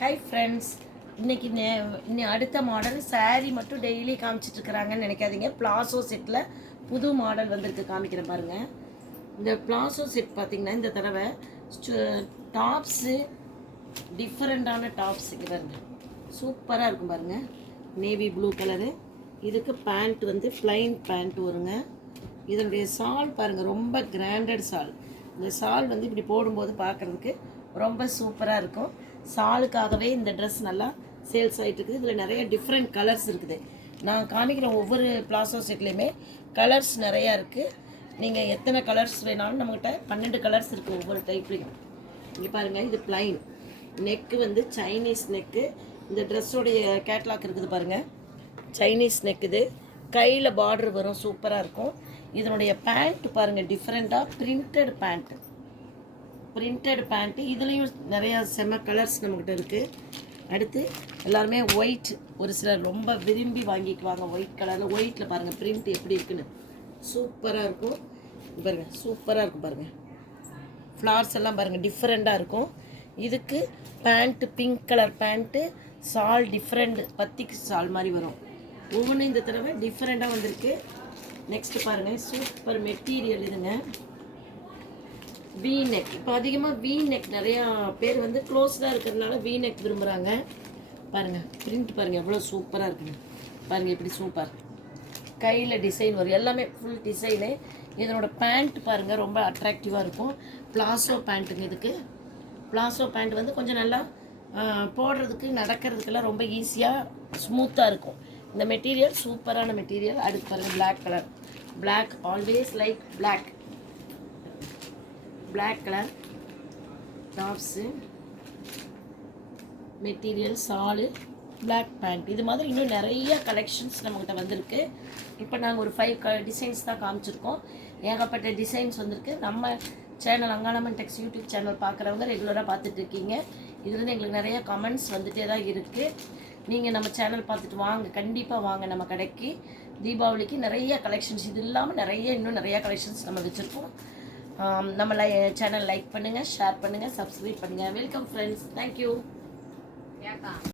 Hi friends, இன்றைக்கி இன்னும் அடுத்த மாடல் saree மட்டும் டெய்லி காமிச்சிட்ருக்குறாங்கன்னு நினைக்காதீங்க. பிளாசோ செட்டில் புது மாடல் வந்திருக்கு, காமிக்கிறேன் பாருங்கள். இந்த பிளாசோ செட் பார்த்திங்கன்னா இந்த தடவை டாப்ஸு டிஃப்ரெண்ட்டான டாப்ஸ் இங்கே பாருங்கள், சூப்பராக இருக்கும் பாருங்கள். நேவி ப்ளூ கலரு, இதுக்கு பேண்ட் வந்து ப்ளைன் பேண்ட் வருங்க. இதனுடைய சால் பாருங்கள், ரொம்ப கிராண்டட் சால். இந்த சால் வந்து இப்படி போடும்போது பார்க்குறதுக்கு ரொம்ப சூப்பராக இருக்கும். சாலுக்காகவே இந்த ட்ரெஸ் நல்லா சேல்ஸ் ஆகிட்டு இருக்குது. இதில் நிறைய டிஃப்ரெண்ட் கலர்ஸ் இருக்குது. நான் காமிக்கிற ஒவ்வொரு பிளாசோ செட்லேயுமே கலர்ஸ் நிறையா இருக்குது. நீங்கள் எத்தனை கலர்ஸ் வேணாலும் நம்மகிட்ட 12 கலர்ஸ் இருக்குது ஒவ்வொரு டைப்லையும். இங்கே பாருங்கள், இது ப்ளைன் நெக்கு வந்து சைனீஸ் நெக்கு. இந்த ட்ரெஸ்ஸோடைய கேட்லாக் இருக்குது பாருங்கள், சைனீஸ் நெக். இது கையில் பார்டர் வரும், சூப்பராக இருக்கும். இதனுடைய பேண்ட் பாருங்கள், டிஃப்ரெண்ட்டாக பிரிண்டட் பேண்ட்டு. இதுலேயும் நிறையா செம்ம கலர்ஸ் நம்மக்கிட்ட இருக்குது. அடுத்து எல்லாருமே ஒயிட், ஒரு சிலர் ரொம்ப விரும்பி வாங்கிக்குவாங்க ஒயிட் கலரில். ஒயிட்டில் பாருங்கள் பிரிண்ட் எப்படி இருக்குன்னு, சூப்பராக இருக்கும் பாருங்கள். சூப்பராக இருக்கும் பாருங்கள், ஃப்ளார்ஸ் எல்லாம் பாருங்கள் டிஃப்ரெண்ட்டாக இருக்கும். இதுக்கு பேண்ட்டு பிங்க் கலர் பேண்ட்டு, சால் டிஃப்ரெண்ட் பத்திக்கு சால் மாதிரி வரும். ஒவ்வொன்றும் இந்த தடவை டிஃப்ரெண்ட்டாக வந்திருக்கு. நெக்ஸ்ட்டு பாருங்கள், சூப்பர் மெட்டீரியல் இதுங்க. We neck. இப்போ அதிகமாக வி நெக் நிறையா பேர் வந்து க்ளோஸ்டாக இருக்கிறதுனால வி நெக் விரும்புகிறாங்க. பாருங்கள் பிரிண்ட் பாருங்கள் எவ்வளோ சூப்பராக இருக்குங்க. பாருங்கள் இப்படி சூப்பர் கையில் டிசைன் வரும், எல்லாமே ஃபுல் டிசைனு. இதனோட பேண்ட் பாருங்கள் ரொம்ப அட்ராக்டிவாக இருக்கும். பிளாசோ பேண்ட்டுங்க. இதுக்கு பிளாசோ பேண்ட் வந்து கொஞ்சம் நல்லா போடுறதுக்கு நடக்கிறதுக்கெல்லாம் ரொம்ப ஈஸியாக ஸ்மூத்தாக இருக்கும். இந்த மெட்டீரியல் சூப்பரான மெட்டீரியல். அடுத்து பாருங்கள் black colour. Black always like black colour tops, material சாலு, பிளாக் பேண்ட். இது மாதிரி இன்னும் நிறைய கலெக்ஷன்ஸ் நம்மக்கிட்ட வந்திருக்கு. இப்போ நாங்கள் ஒரு 5 டிசைன்ஸ் தான் காமிச்சிருக்கோம். ஏகப்பட்ட டிசைன்ஸ் வந்திருக்கு. நம்ம சேனல் அங்காளம்மன் டெக்ஸ் யூடியூப் சேனல் பார்க்குறவங்க ரெகுலராக பார்த்துட்ருக்கீங்க. இதுலேருந்து எங்களுக்கு நிறைய கமெண்ட்ஸ் வந்துகிட்டே தான் இருக்குது. நீங்கள் நம்ம சேனல் பார்த்துட்டு வாங்க, கண்டிப்பாக வாங்க நம்ம கடைக்கு. தீபாவளிக்கு நிறைய கலெக்ஷன்ஸ், இது இல்லாமல் இன்னும் நிறையா கலெக்ஷன்ஸ் நம்ம வச்சுருக்கோம். நம்ம சேனல் லைக் பண்ணுங்கள், ஷேர் பண்ணுங்கள், சப்ஸ்கிரைப் பண்ணுங்கள். Welcome friends, thank you.